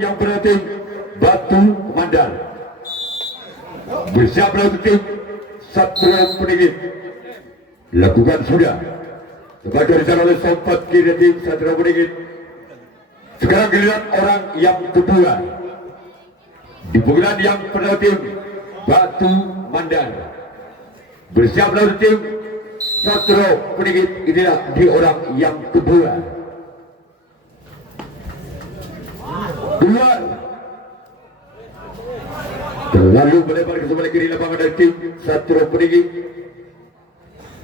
yang berarti Batu Mandar. Bersiaplah untuk tim Satria Peningit. Lakukan sudah. Sebagai rencana oleh Sompat kiri tim Satria Peningit. Sekarang giliran orang yang kedua. Di pukulan yang pertama tim Batu Mandar. Bersiaplah untuk tim Satria Peningit. Inilah di orang yang kedua. Keluar. Terlalu melebar ke sebelah kiri lapangan dari tim Satria Peningit.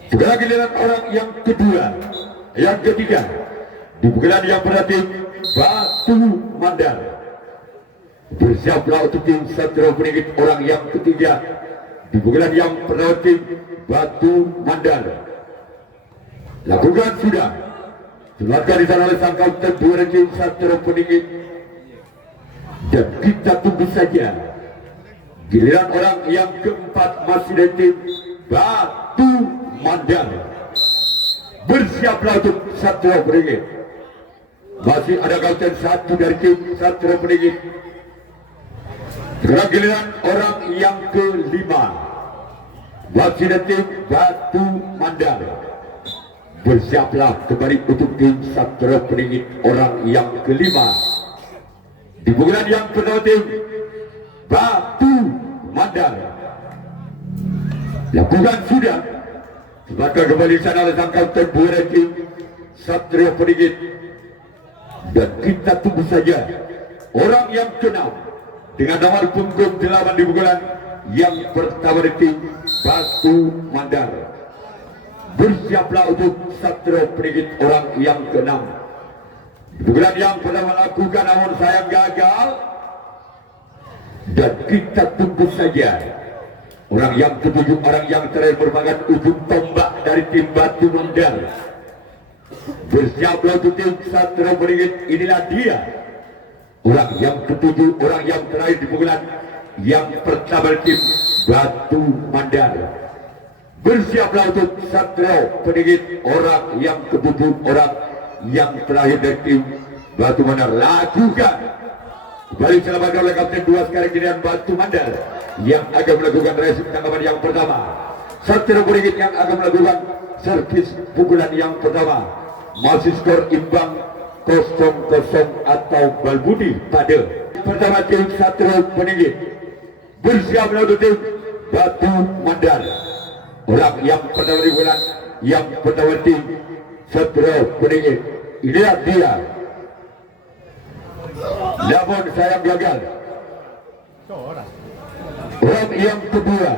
Sekarang giliran orang yang kedua, yang ketiga. Di pukulan yang pertama tim Batu Mandar. Bersiaplah untuk tim Satria Peningit orang yang ketiga. Di pukulan yang pertama tim Batu Mandar. Lakukan sudah. Selanjutnya di sana oleh sang kapten dua tim Satria Peningit. Dan kita tunggu saja giliran orang yang keempat masih dari tim Batu Mandar. Bersiaplah untuk Satria Peningit. Masih ada kapten satu dari tim Satria Peningit. Sekarang giliran orang yang kelima masih dari tim Batu Mandar. Bersiaplah kembali untuk tim Satria Peningit orang yang kelima. Di pukulan yang pertama tim Batu Mandar. Lakukan sudah. Sebagai kembali sana oleh sang kapten buah tim Satria Peningit. Dan kita tunggu saja orang yang keenam dengan nomor punggung 8 di pukulan yang pertama dari tim Batu Mandar. Bersiaplah untuk Satria Peningit orang yang keenam. Pukulan yang pertama lakukan namun sayang gagal. Dan kita tunggu saja orang yang ketujuh, orang yang terakhir merupakan ujung tombak dari tim Batu Mandar. Bersiaplah untuk tim Satria Peningit. Inilah dia orang yang ketujuh, orang yang terakhir di pukulan yang pertama dari tim Batu Mandar. Bersiaplah untuk Satria Peningit orang yang ketujuh, orang yang terakhir dari tim Batu Mandar. Lakukan kembali selamatkan oleh kapten dua sekarang giliran Batu Mandar yang akan melakukan racing tanggapan yang pertama. Satria Peningit yang akan melakukan servis pukulan yang pertama. Masih skor imbang 0-0 atau balbudi pada pertama tim Satria Peningit. Bersiaplah untuk tim Batu Mandar orang yang pertama di bulan yang pertama tim Satria Peningit. Inilah dia. Namun sayang gagal. Orang yang kedua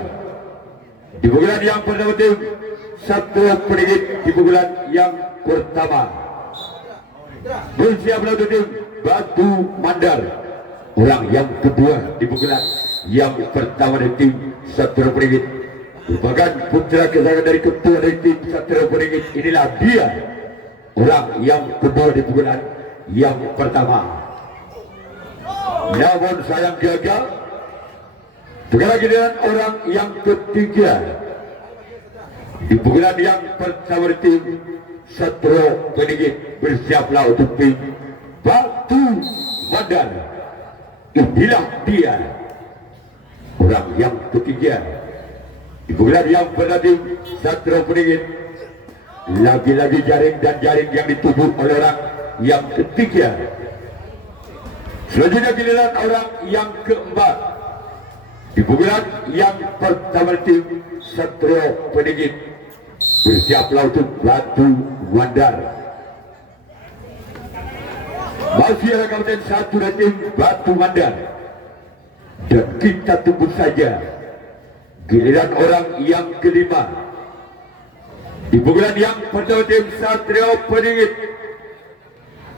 di pukulan yang pertama tim Satria Peningit. Di pukulan yang pertama bersiaplah untuk tim Batu Mandar orang yang kedua di pukulan yang pertama dari tim Satria Peningit. Merupakan putra kesayangan dari ketua dari tim Satria Peningit. Inilah dia orang yang kedua di pukulan yang pertama. Namun sayang gagal. Sekarang giliran orang yang ketiga di pukulan yang pertama dari tim Satria Peningit. Bersiaplah untuk tim Batu Mandar. Inilah dia orang yang ketiga di pukulan yang pertama tim Satria Peningit. Lagi-lagi jaring dan jaring yang dituju oleh orang yang ketiga. Selanjutnya giliran orang yang keempat di pukulan yang pertama tim Satria Peningit. Bersiaplah untuk Batu Mandar. Masih ada kapten satu dari tim Batu Mandar. Dan kita tunggu saja giliran orang yang kelima di pukulan yang pertama tim Satria Peningit.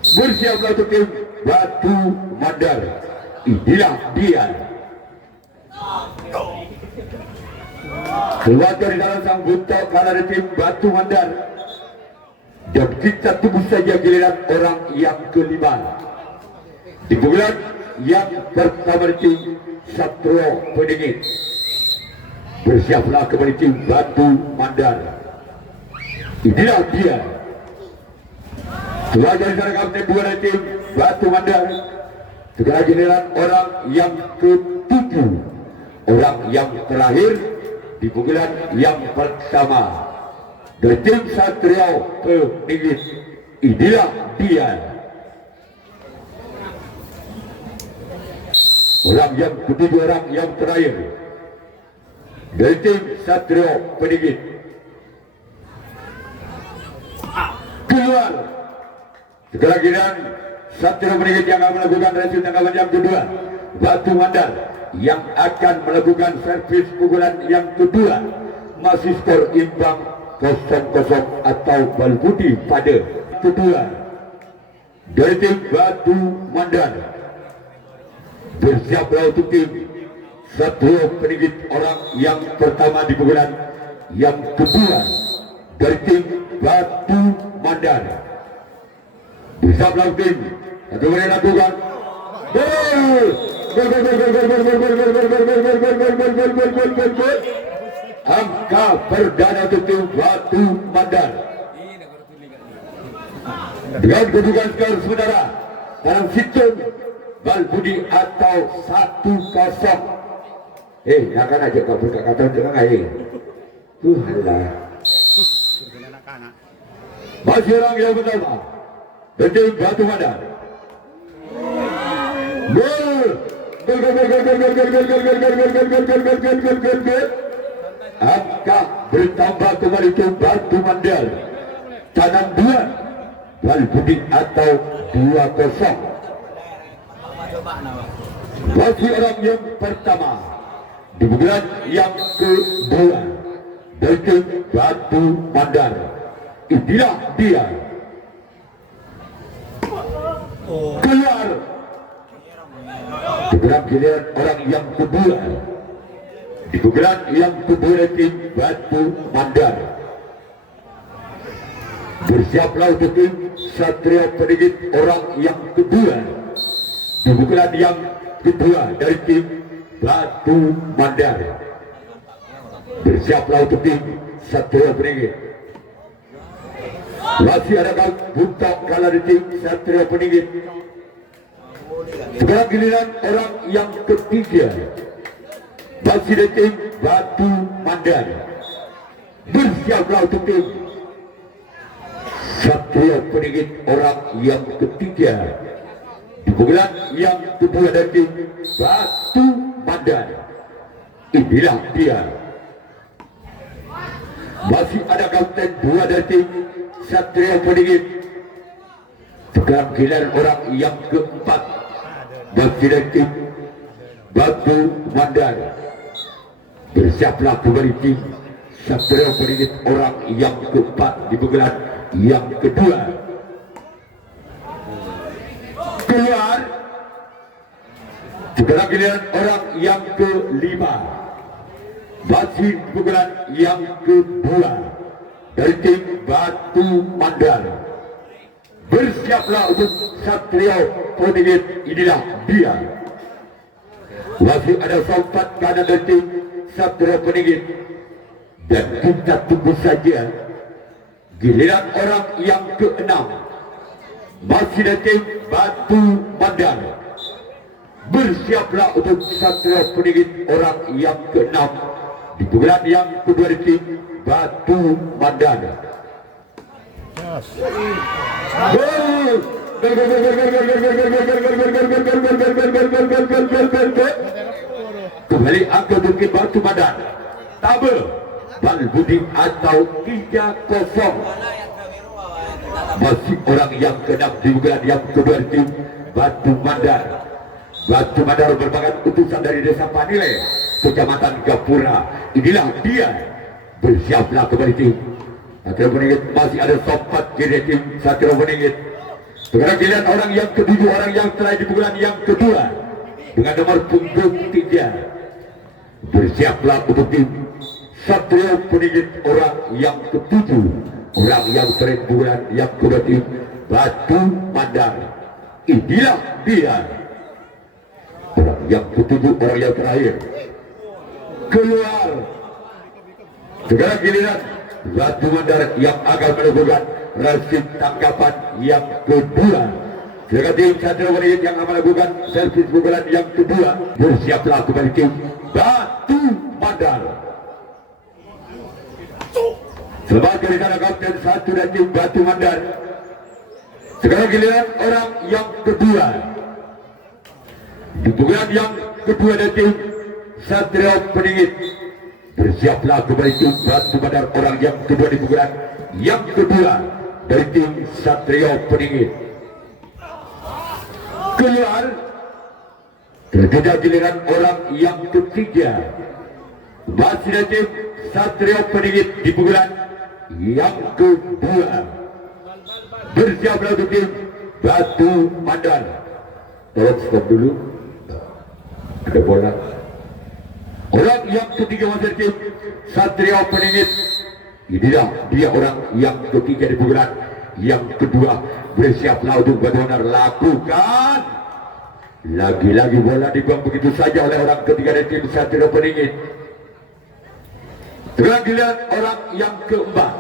Bersiaplah untuk tim Batu Mandar. Inilah dia. Keluar dari dalam sang buta kalah dari tim Batu Mandar. Dan kita tunggu saja giliran orang yang kelima di pukulan yang pertama dari tim Satria Peningit. Bersiaplah kembali tim Batu Mandar. Inilah dia. Keluar dari sana kapten dua dari tim Batu Mandar. Sekarang giliran orang yang ketujuh, orang yang terakhir di pukulan yang pertama dari tim Satria Peningit. Inilah dia orang yang ketujuh, orang yang terakhir dari tim Satria Peningit. Keluar. Sekarang giliran Satria Peningit yang akan melakukan racun tangkapan yang kedua. Batu Mandar yang akan melakukan servis pukulan yang kedua. Masih skor imbang 0-0 atau bal putih pada kedua dari tim Batu Mandar. Bersiaplah untuk tim Satria Peningit orang yang pertama di pukulan yang kedua dari tim Batu Mandar. Bersiaplah tim atau melakukan angka perdana untuk tim Batu Mandar dengan kedudukan skor saudara dalam situng bal budi atau 1-0. Akan aja kau berkata dengan air. Tuhanlah. Masih orang yang pertama dari tim Batu Mandar. Angka bertambah kembali ke Batu Mandar. Tanam 2 bal budi atau 2-0. Bagi orang yang pertama di pukulan yang kedua dari tim Batu Mandar. Inilah dia. Keluar. Pukulan giliran orang yang kedua di pukulan yang kedua dari tim Batu Mandar. Bersiaplah untuk tim Satria Peningit orang yang kedua di pukulan yang kedua dari tim Batu Mandar. Bersiaplah untuk tim Satria Peningit. Masih ada buntak kalah di tim Satria Peningit. Sekarang giliran orang yang ketiga masih di tim Batu Mandar. Bersiaplah untuk tim Satria Peningit orang yang ketiga di pukulan yang kedua dari tim Batu Mandar. Inilah dia. Masih ada kapten 2 dari tim Satria Peningit. Sekarang giliran orang yang keempat masih dari tim Batu Mandar. Bersiaplah kembali tim Satria Peningit orang yang keempat di pukulan yang kedua. Keluar. Sekarang giliran orang yang kelima masih di pukulan yang kedua dari tim Batu Mandar. Bersiaplah untuk Satria Peningit. Inilah dia. Masih ada sompat kanan dari tim Satria Peningit. Dan kita tunggu saja giliran orang yang keenam masih dari tim Batu Mandar. Bersiaplah untuk Satria Peningit orang yang keenam di pukulan yang kedua dari tim Batu Mandar. Kembali angka bukit Batu Mandar. Tabel bal budi atau 3-0. Masih orang yang keenam di pukulan yang kedua dari tim Batu Mandar. Batu Mandar merupakan utusan dari Desa Panile, Kecamatan Gapura. Inilah dia. Bersiaplah kembali tim Satria Peningit. Masih ada sompat kiri tim Satria Peningit. Sekarang giliran orang yang ketujuh, orang yang terakhir di pukulan yang kedua dengan nomor punggung 3. Bersiaplah untuk tim Satria Peningit orang yang ketujuh, orang yang terakhir pukulan yang kedua tim Batu Mandar. Inilah dia. Orang yang ketujuh, orang yang terakhir. Keluar. Sekarang giliran Batu Mandar yang akan melakukan racun tangkapan yang kedua. Silakan tim Satria Peningit yang akan melakukan servis pukulan yang kedua. Bersiaplah kembali tim Batu Mandar. Selamat dari sana kapten satu dan tim Batu Mandar. Sekarang giliran orang yang kedua. Di pukulan yang kedua dari tim Satria Peningit. Bersiaplah kembali tim Batu Mandar, orang yang kedua di pukulan yang kedua dari tim Satria Peningit. Keluar. Terjadi giliran orang yang ketiga. Masih dari tim Satria Peningit di pukulan yang kedua. Bersiaplah untuk tim Batu Mandar. Tolong stop dulu. Ada bola. Orang yang ketiga masih tim Satria Peningit. Inilah dia orang yang ketiga di pukulan yang kedua. Bersiaplah untuk benar-benar lakukan. Lagi-lagi bola dibuang begitu saja oleh orang ketiga dari tim Satria Peningit. Sekarang dilihat orang yang keempat.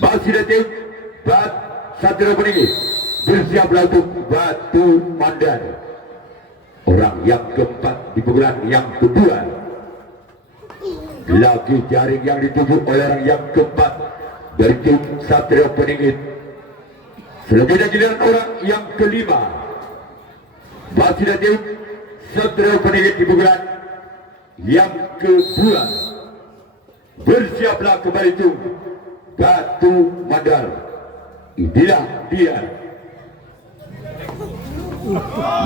Masih dari tim Satria Peningit. Bersiaplah untuk Batu Mandar. Orang yang keempat di pukulan yang kedua. Lagi jaring yang dituju oleh orang yang keempat dari tim Satria Peningit. Selanjutnya giliran orang yang kelima. Masih dari tim Satria Peningit di pukulan yang kedua. Bersiaplah kembali itu Batu Mandar. Inilah dia.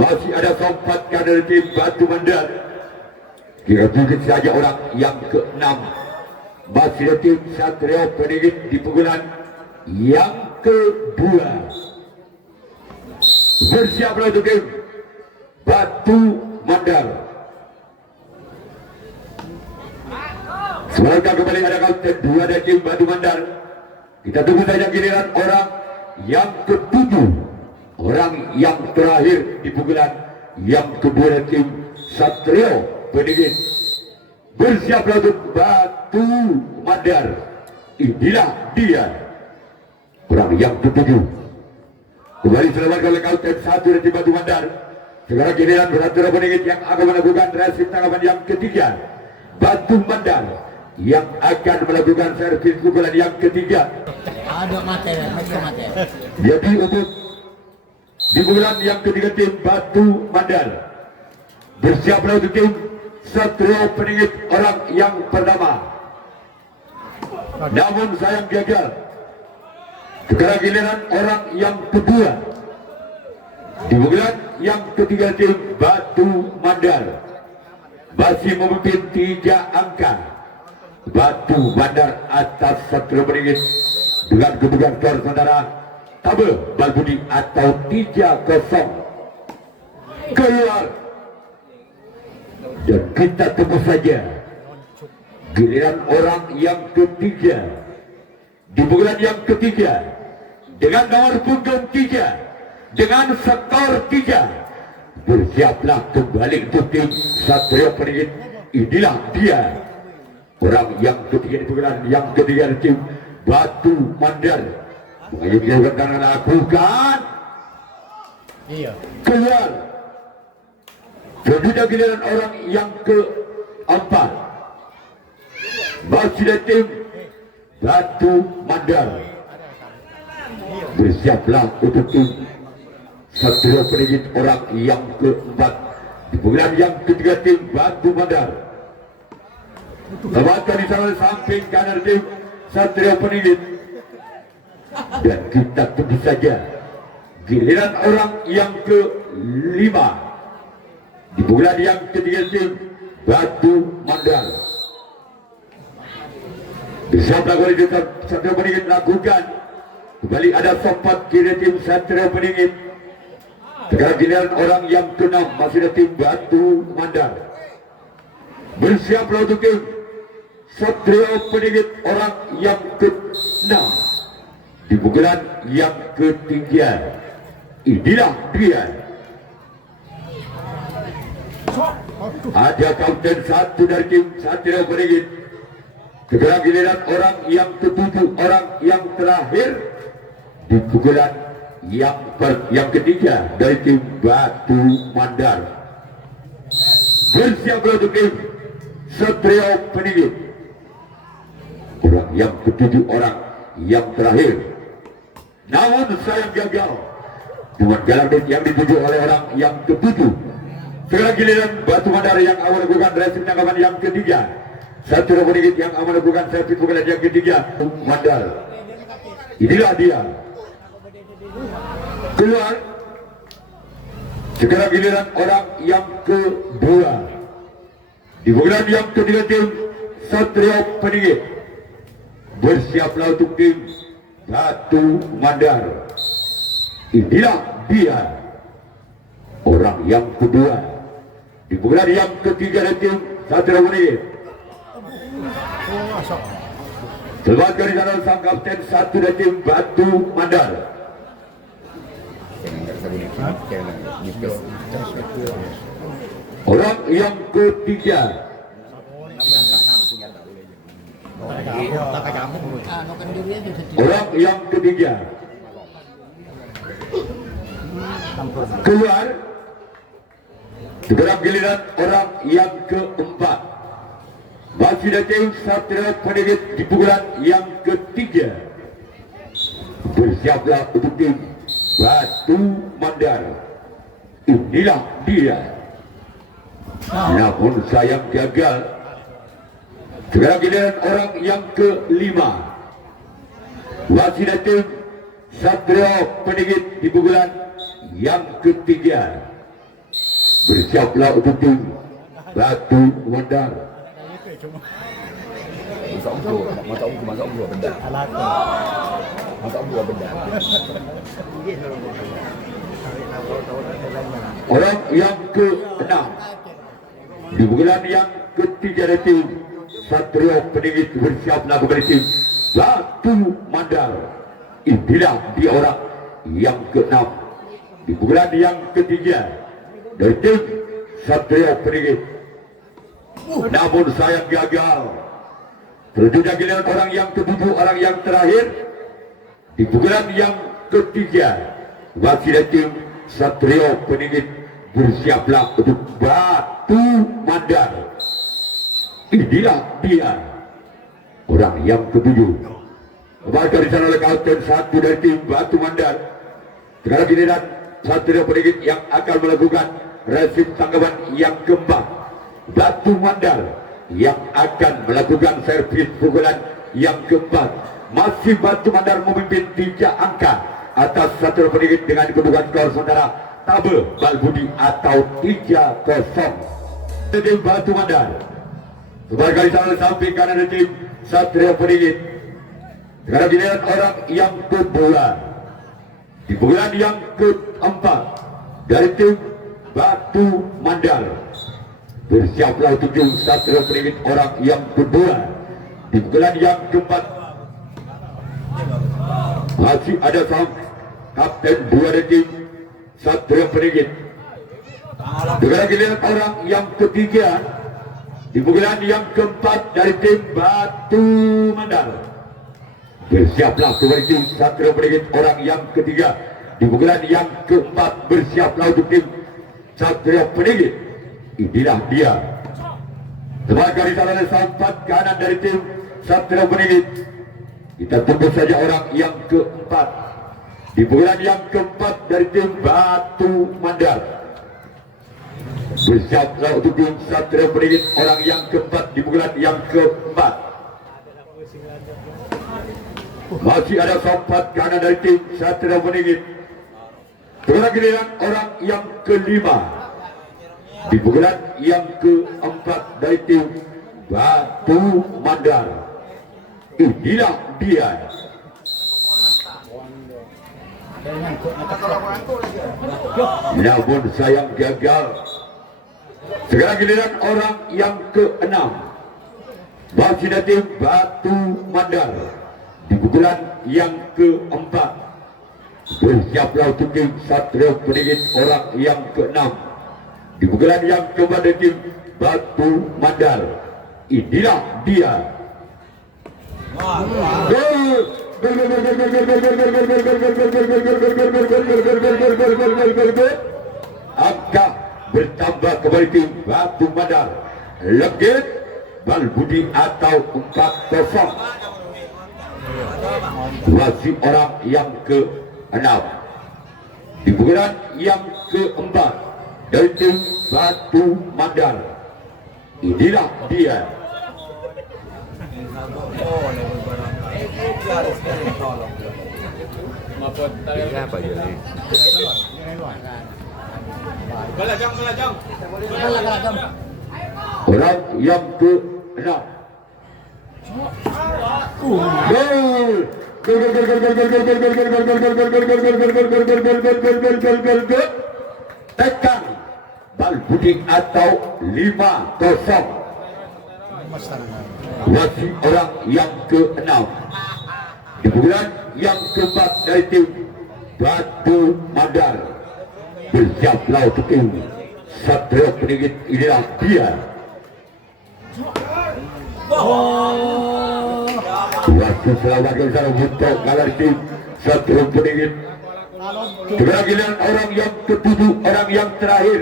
Masih ada sempat kader tim Batu Mandar. Kira tunjuk saja orang yang keenam. Masih ada tim Satria Peningit di pukulan yang kedua. Bersiaplah untuk tim Batu Mandar. Sementara kembali ada kapten dua dari tim Batu Mandar. Kita tunggu saja giliran orang yang ketujuh. Orang yang terakhir di pukulan yang kedua dari tim Satria Peningit. Bersiaplah untuk Batu Mandar. Inilah dia. Orang yang ketujuh. Kembali selamat oleh kapten satu dari tim Batu Mandar. Sekarang giliran Satria Peningit yang akan melakukan reaksi tanggapan yang ketiga. Batu Mandar yang akan melakukan servis pukulan yang ketiga. Ada materi. Jadi untuk di pukulan yang ketiga tim Batu Mandar. Bersiaplah untuk tim Satria Peningit orang yang pertama. Namun sayang gagal. Sekarang giliran orang yang kedua. Di pukulan yang ketiga tim Batu Mandar. Masih memimpin 3 angka. Batu Mandar atas Satria Peningit dengan kedudukan skor saudara tabel Balbudi atau 3-0. Keluar. Dan kita tunggu saja giliran orang yang ketiga di pukulan yang ketiga dengan nomor punggung 3 dengan skor 3. Bersiaplah kembali untuk tim Satria Peningit. Inilah dia orang yang ketiga di pukulan yang ketiga tim Batu Mandar. Mengajukan karena lakukan. Iya. Keluar. Selanjutnya giliran orang yang keempat. Masih dari tim Batu Mandar. Bersiaplah untuk tim Satria Peningit orang yang keempat. Di pukulan yang ketiga tim Batu Mandar. Tempatkan di sana samping kanan tim Satria Peningit. Dan kita tunggu saja giliran orang yang kelima. Di pukulan yang ketiga tim Batu Mandar. Bisa melakukan Satria Peningit lakukan. Kembali ada sempat kiri tim Satria Peningit. Sekarang giliran orang yang ke-6 masih ada tim Batu Mandar. Bersiaplah untuk tim Satria Peningit orang yang ke-6 di pukulan yang ketiga. Inilah dia. Ada kapten satu dari tim Satria Peningit. Sekarang giliran orang yang ke-7, orang yang terakhir di pukulan yang ketiga dari tim Batu Mandar. Bersiaplah untuk tim Satrio Peningit. Orang yang ketujuh, orang yang terakhir. Namun sayang gagal. Dengan jalan yang dituju oleh orang yang ketujuh. Segera giliran Batu Mandar yang awal melakukan racing tanggapan yang ketiga. Satrio Peningit yang awal melakukan servis pukulan yang ketiga. Mandar. Inilah dia. Keluar. Segera giliran orang yang kedua. Di pukulan yang ketiga tim Satrio Peningit. Bersiaplah untuk tim Batu Mandar. Inilah dia. Orang yang kedua. Di pukulan yang ketiga dari tim Satrio Peningit. Selamat dari sana sang kapten satu dari tim Batu Mandar. Orang yang ketiga. Orang yang ketiga. Keluar. Segera giliran orang yang keempat. Masih datang Satrio Peningit di pukulan yang ketiga. Bersiaplah untuk tim Batu Mandar. Inilah dia. Namun sayang gagal. Segera giliran orang yang kelima. Masih datang Satrio Peningit di pukulan yang ketiga. Bersiaplah untuk tim Batu Mandar. Masuk gua benda. Masuk gua benda. Orang yang ke-6 di bulan yang ketiga dari tim Satrio Peningit. Bersiaplah kembali tim Batu Mandar. Inilah dia orang yang ke-6 di bulan yang ketiga dari tim Satrio Peningit. Namun sayang gagal. Terjadi giliran orang yang ketujuh, orang yang terakhir di pukulan yang ketiga. Masih dari tim Satrio Peningit. Bersiaplah untuk Batu Mandar. Inilah dia orang yang ketujuh. Kembali dari sana oleh kapten satu dari tim Batu Mandar. Sekarang giliran Satrio Peningit yang akan melakukan resip tanggapan yang keempat. Batu Mandar yang akan melakukan servis pukulan yang keempat. Masih Batu Mandar memimpin 3 angka atas Satrio Peningit dengan kedudukan skor saudara Tabe Balbudi atau 3-0. Tim Batu Mandar sebagai salah samping kanan tim Satrio Peningit. Sekarang giliran orang yang kedua di bulan yang keempat dari tim Batu Mandar. Bersiaplah untuk tim Satrio Peningit orang yang kedua di bulan yang keempat. Masih ada sang kapten 2 dari tim Satrio Peningit. Sekarang giliran orang yang ketiga di bulan yang keempat dari tim Batu Mandar. Bersiaplah kembali tim Satrio Peningit orang yang ketiga di bulan yang keempat. Bersiaplah untuk tim Satrio Peningit. Inilah dia. Sebagai garisan sampat kanan dari tim Satrio Peningit. Kita tunggu saja orang yang keempat di bulan yang keempat dari tim Batu Mandar. Bersiaplah untuk tim Satrio Peningit orang yang keempat di bulan yang keempat. Masih ada sampat kanan dari tim Satrio Peningit. Sekarang giliran orang yang kelima di bulan yang keempat dari tim Batu Mandar. Inilah dia. Namun sayang gagal. Sekarang giliran orang yang keenam. Masih dari tim Batu Mandar di bulan yang keempat. Bersiaplah untuk tim Satrio Peningit orang yang keenam di bulan yang keempat dari tim Batu Mandar. Inilah dia. Gol Angka bertambah kembali tim Batu Bandar. Legit Balbudi atau 4-0. Masih orang yang ke-6. Di pukulan yang ke-4 dari tim Batu Bandar. Inilah dia. Apa je ni? Orang yang ke-6. Tekan Balbudi atau 5-0. Masih orang yang ke-6. Di pukulan yang ke-4 dari tim Batu Bandar. Bersiaplah untuk tim Satria Peningit. Inilah dia. Wasit selamat bersama untuk kalah tim Satria Peningit. Segera giliran orang yang ke-7, orang yang terakhir.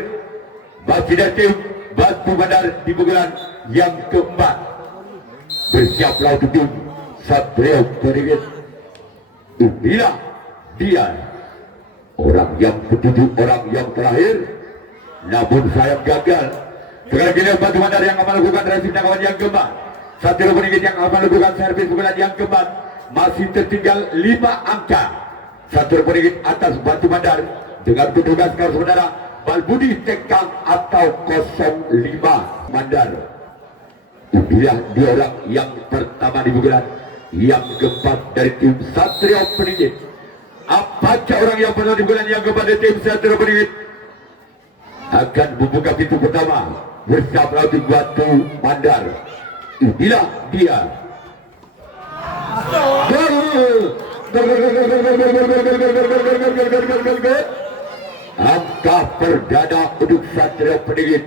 Masih dari tim Batu Bandar di pukulan yang ke-4. Bersiaplah untuk tim Satria Peningit. Inilah dia. Orang yang ke-7, orang yang terakhir. Namun sayang gagal. Segera giliran Batu Bandar yang akan melakukan resip tangkapan yang ke-4. Satria Peningit yang akan melakukan servis pukulan yang ke-4. Masih tertinggal 5 angka. Satria Peningit atas Batu Bandar dengan petugas skor saudara Balbudi Tekang atau 05 Bandar. Inilah dia orang yang pertama di pukulan yang ke-4 dari tim Satria Peningit. Apakah orang yang pertama di pukulan yang ke-4 dari tim Satria Peningit akan membuka pintu pertama bersama tim Batu Bandar? Inilah dia. Angka perdana untuk Satria Peningit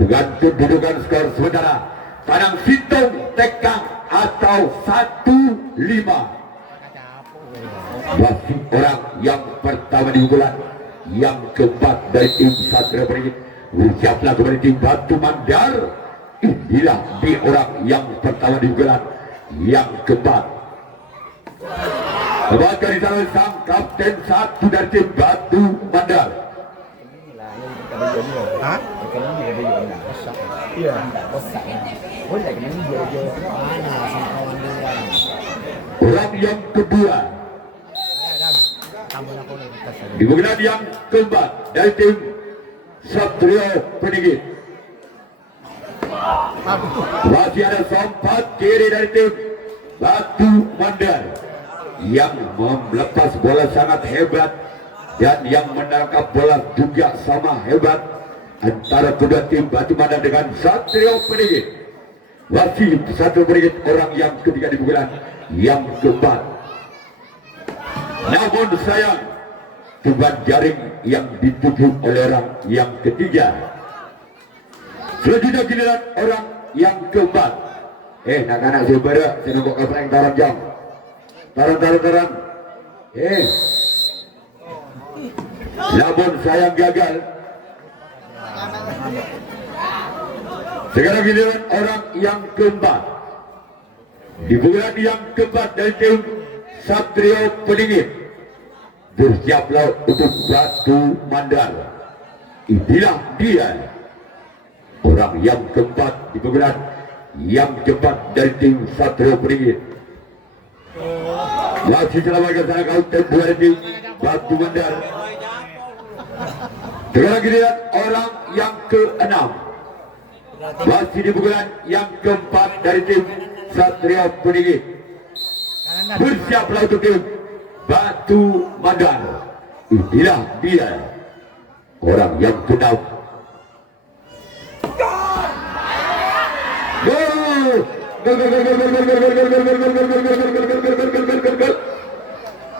dengan kedudukan skor sementara Tanang Sintong Tekang atau 1-5. Masih orang yang pertama di pukulan yang ke-4 dari tim Satria Peningit. Bersiaplah kembali tim Batu Bandar. Inilah di orang yang pertama di pukulan yang ke-4. Bahkan di sana sang kapten 1 dari tim Batu Bandar. Hah? Iya. Oh, tak kena dia je. Orang yang kedua di pukulan yang ke-4 dari tim Satria Peningit. Masih ada sompat kiri dari tim Batu Bandar yang melepas bola sangat hebat dan yang menangkap bola juga sama hebat. Antara kedua tim Batu Bandar dengan Satria Peningit. Masih Satria Peningit orang yang ketiga di pukulan yang ke-4. Namun sayang tuban jaring yang dituju oleh orang yang ketiga. Selanjutnya giliran orang yang ke-4. Nak-nak saudara, saya nak buat kapal tarang jam. Tarang. Namun sayang gagal. Sekarang giliran orang yang ke-4. Di pukulan yang ke-4 dari tim Satria Peningit. Bersiaplah untuk Batu Bandar. Inilah dia. Orang yang ke-4 di pukulan yang ke-4 dari tim Satria Peningit. Masih selamatkan sana kaunten dari tim Batu Bandar. Sekarang giliran orang yang ke-6. Masih di pukulan yang ke-4 dari tim Satria Peningit. Bersiaplah untuk tim Batu Bandar. Inilah dia. Orang yang ke-6.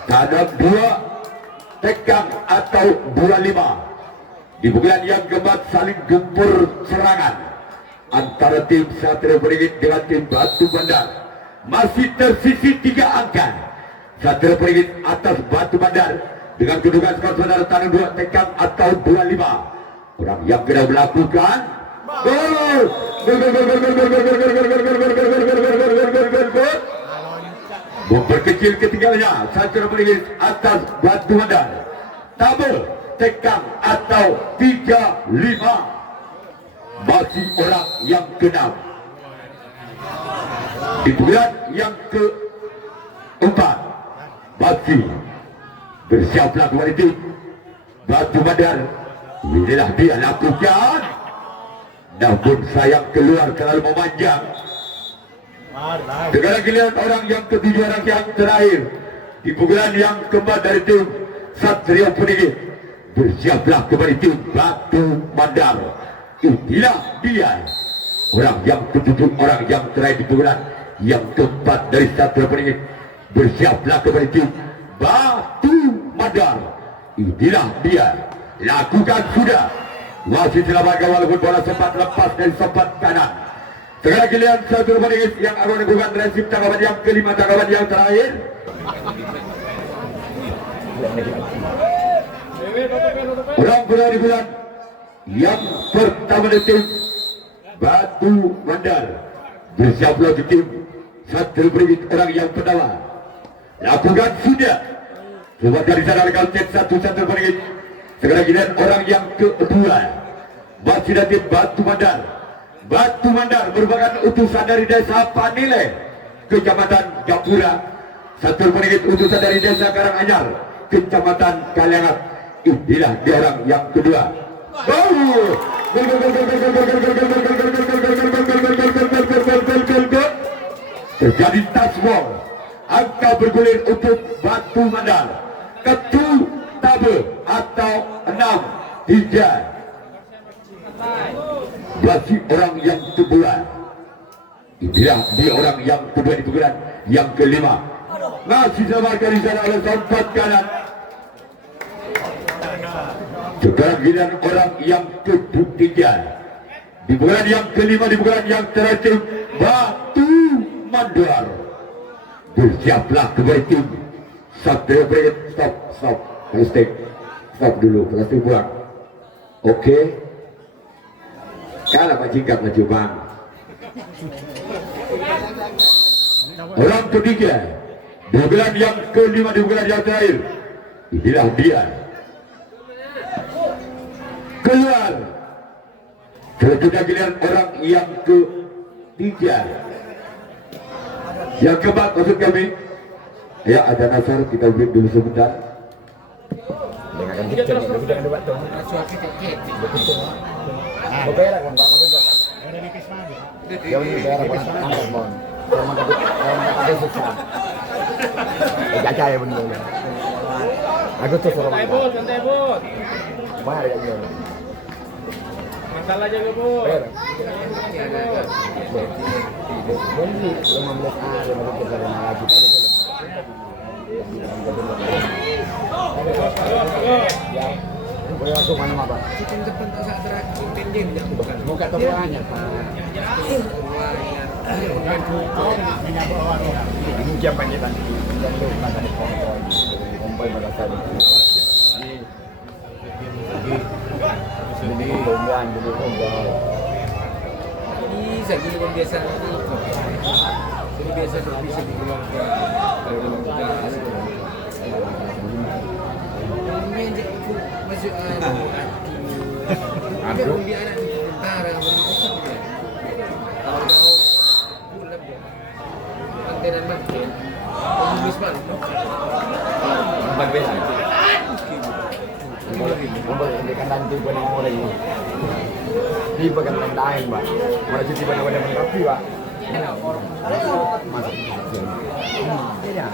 Tanam 2 Tekang atau 25. Di pukulan yang keempat saling gempur serangan antara tim Satria Peningit dengan tim Batu Bandar. Masih tersisi 3 angka. Satria Peringit atas Batu Bandar dengan kedudukan skor saudara tangan 2 tekam atau 25. Orang yang kena melakukan gol. Memperkecil ketinggalannya. Satria Peringit atas Batu Bandar. Tabel tekam atau 35. Masih orang yang keenam. Di bulan yang keempat masih bersiaplah kembali tim Batu Bandar. Inilah dia lakukan, namun sayang keluar terlalu memanjang. Sekarang giliran orang yang ketujuh, orang yang terakhir di pukulan yang keempat dari tim Satria Peringit. Bersiaplah kembali tim Batu Bandar. Inilah dia orang yang ketujuh, orang yang terakhir di pukulan yang keempat dari Satria Peringit. Bersiaplah kembali tim Batu Bandar. Inilah dia, lakukan sudah. Masih selamatkan walaupun bola sempat lepas dari sempat kanan. Sekarang giliran Satria Peringit yang akan melakukan resip tanggapan yang kelima, tanggapan yang terakhir. Orang berada di bulan yang pertama dari tim Batu Bandar. Bersiaplah di tim Satria Peringit, orang yang pertama. Lakukan sudah. Coba dari sana legal cek satu Satria Peringit. Sekarang giliran orang yang kedua masih dari tim Batu Bandar. Batu Bandar merupakan utusan dari desa Panile, Kecamatan Gapura. Satria Peringit utusan dari desa Karanganyar, Kecamatan Kaliangat. Inilah dia orang yang kedua. Terjadi touchball. Angka bergulir untuk Batu Bandar. Ketu tabe atau 6-3. Masih orang yang kedua. Inilah dia orang yang kedua di pukulan yang kelima. Masih selamatkan di sana oleh sempat kanan. Sekarang giliran orang yang ketiga di pukulan yang kelima, di pukulan yang terakhir Batu Bandar. Bersiaplah kembali tim Satria Peringit. Stop plastik, stop dulu, plastik buang. Oke, kalah majikan maju bang. Orang ketiga di pukulan yang kelima, di pukulan yang terakhir. Inilah dia, keluar. Selanjutnya giliran orang yang ketiga, yang keempat maksud kami. Ya, ada Nasar, kita break dulu sebentar. Dengan dicek ni, kita kena buat tu. Betul. Berbeza kan Pak, maksudnya. Dia ni berbeza kan angkat mon. Kalau ada susah. Jaga ya benda ni. Aku tu suruh makan. Santai bos. Mana dia ni? Masalah jaga bos. Jadi 15 hari baru kita nak lagi. Ya, boleh masuk mana apa? Kita depan tak sadar pendek dah. Buka tokoannya Pak. Ini jam panjang. Jangan lupa tadi kompoi merasa ini lomban dulu lomban. Ini segi yang biasa ni. Jadi biasa bisa dikeluarkan. Ini je ikut masuk ada dia anak di tentara berkosong dia. Kalau tahu bulan dia. Antenan makin. Tulis mal. Berbeza. Boleh indikan nanti pun yang mulai ini. Di bagian lain, Pak. Mulai cuci pada menerapi, Pak. Masuk. Iya.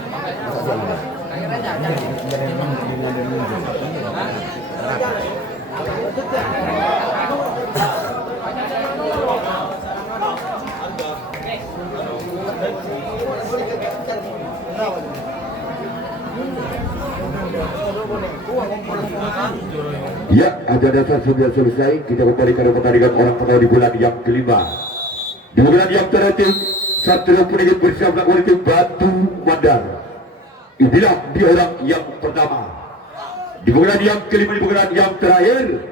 Ya, ada dasar sudah selesai. Kita kembali ke pertandingan orang pertama di bulan yang kelima. Di bulan yang terakhir, Satria Peringit bersiap melakukan tim Batu Bandar. Inilah dia orang yang pertama. Di bulan yang kelima, di bulan yang terakhir.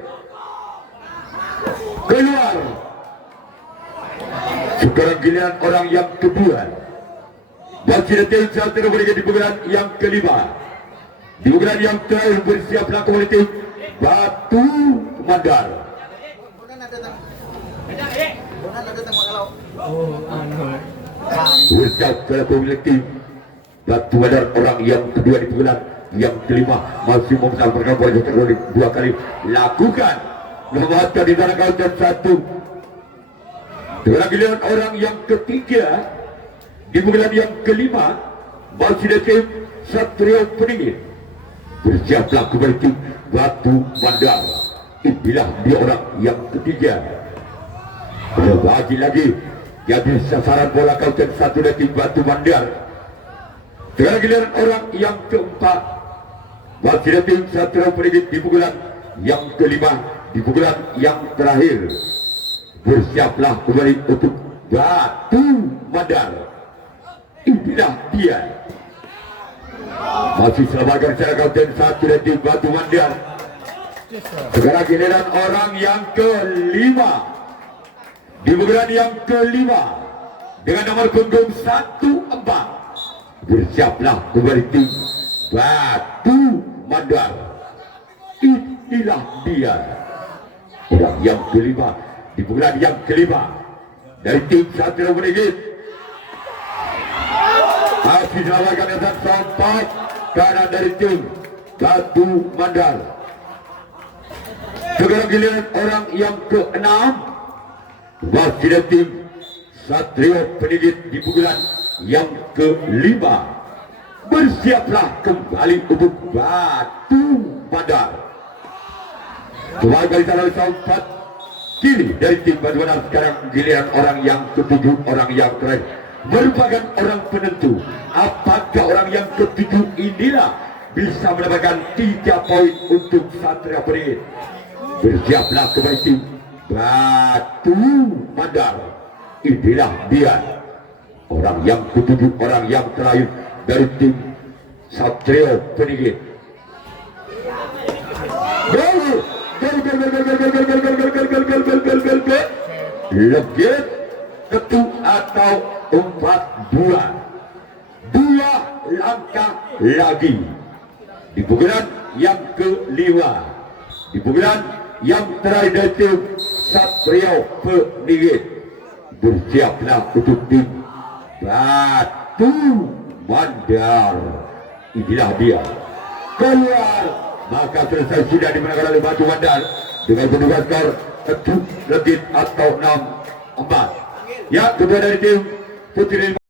Keluar. Sekarang giliran orang yang kedua. Masih detil saat terus di bulan yang kelima. Di bulan yang terakhir bersiaplah kembali Batu Mandar. Oh, anu. Bersiap ke pemilik Batu Mandar orang yang kedua di bulan yang kelima masih memasangkan bola tergolik 2 kali lakukan memanfaatkan di dalam kawasan 1. Sekarang giliran orang yang ketiga di bulan yang kelima masih ada tim Satrio Peningin. Bersiaplah kembali tim Batu Mandar. Inilah dia orang yang ketiga. Berbagi lagi jadi sasaran bola kawasan 1 dari tim Batu Mandar. Sekarang giliran orang yang keempat masih ada tim Satrio Peningin di bulan yang kelima, di bulan yang terakhir. Bersiaplah kembali untuk Batu Mandar. Inilah dia. Masih selamatkan secara kawasan 1 dari tim Batu Mandar. Sekarang giliran orang yang kelima di bulan yang kelima dengan nomor punggung 14. Bersiaplah kembali tim Batu Mandar. Inilah dia orang yang kelima di bulan yang kelima dari tim Satria Peningin. Masih selamatkan dan sampai kanan dari tim Batu Mandar. Sekarang giliran orang yang keenam masih dari tim Satria Peningin di bulan yang kelima. Bersiaplah kembali untuk Batu Mandar. Sebagai kali sampai kini dari tim Batu Mandar. Sekarang giliran orang yang ketujuh, orang yang terakhir merupakan orang penentu. Apakah orang yang ketujuh inilah bisa mendapatkan 3 poin untuk Satria Peningin? Bersiaplah kembali tim Batu Mandar. Inilah dia orang yang ketujuh, orang yang terakhir dari tim Satria Peningin. Legit ketu atau 4-2. 2 langkah lagi di bulan yang kelima, di bulan yang terakhir dari tim Satria Peningin. Bersiaplah untuk tim Batu Mandar. Inilah dia keluar, maka selesai sudah dimenangkan oleh Batu Mandar dengan kedudukan skor legit atau 6-4. Ya, kedua dari tim Putri